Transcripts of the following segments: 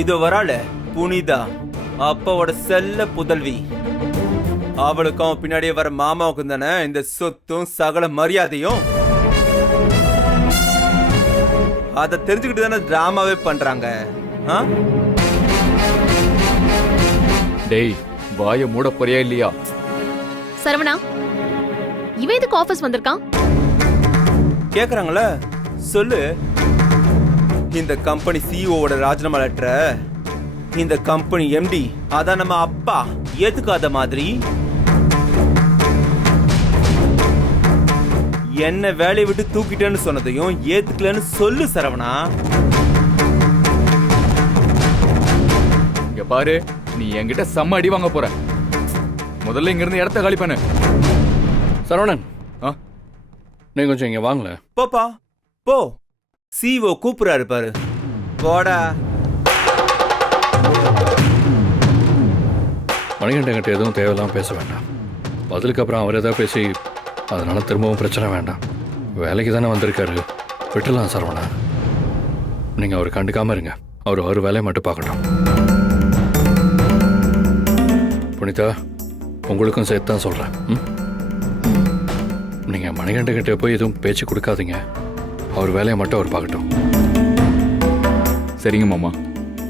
இது வரால புனிதா, அப்பாவோட செல்ல புதல்வி. அவளுக்கும் பின்னாடியே வர மாமாவுக்கும் தானே இந்த சொத்தும் சகல மரியாதையும். அதை தெரிஞ்சுக்கிட்டு தானே டிராமாவே பண்றாங்க. டேய், வாய மூட போறியா இல்லையா? சரவணா, இவன் எதுக்கு ஆபீஸ் வந்திருக்கான்? கேக்குறாங்களா? சொல்லு. இந்த கம்பெனி சிஇஓவோட ராஜினாமா லெட்டர இந்த கம்பெனி எம்டி, அதான் நம்ம அப்பா ஏத்துக்காத மாதிரி என்ன வேலையை விட்டு தூக்கிட்டேன்னு சொன்னதையும் ஏத்துக்கலன்னு சொல்லு சரவணா. இங்க பாரு, நீ என்கிட்ட செம்ம அடி வாங்க போற. முதல்ல இங்க இருந்து இடத்த காலி பண்ணு. சரவணன், நீங்க கொஞ்சம் இங்க வாங்கல. போப்பா போ, சிஓ கூப்பிடுறாரு பாரு. போடா. மணிகண்டங்கிட்ட எதுவும் தேவையில்லாம பேச வேண்டாம். பதிலுக்கு அப்புறம் அவர் ஏதாவது பேசி அதனால திரும்பவும் பிரச்சனை வேண்டாம். வேலைக்கு தானே வந்திருக்காரு, விட்டுலாம் சரவணா. நீங்க அவர் கண்டுக்காம இருங்க. அவர் ஒரு வேலையை மட்டும் பார்க்கட்டும். புனிதா, உங்களுக்கும் சேர்த்து தான் சொல்றேன். நீங்க மணிகண்டங்கிட்ட போய் எதுவும் பேச்சு கொடுக்காதீங்க. அவர் வேலையை மட்டும் அவர் பார்க்கட்டும். சரிங்க மாமா,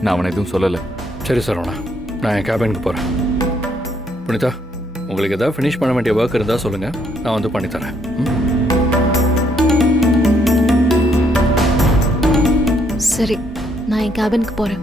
நான் அவனை எதுவும் சொல்லலை. சரி சரவணா, நான் என் கேபினுக்கு போகிறேன். புனிதா, உங்களுக்கு ஏதாவது ஃபினிஷ் பண்ண வேண்டிய ஒர்க் இருந்தால் சொல்லுங்கள், நான் வந்து பண்ணித்தரேன். சரி, நான் என் கேபினுக்கு போறேன்.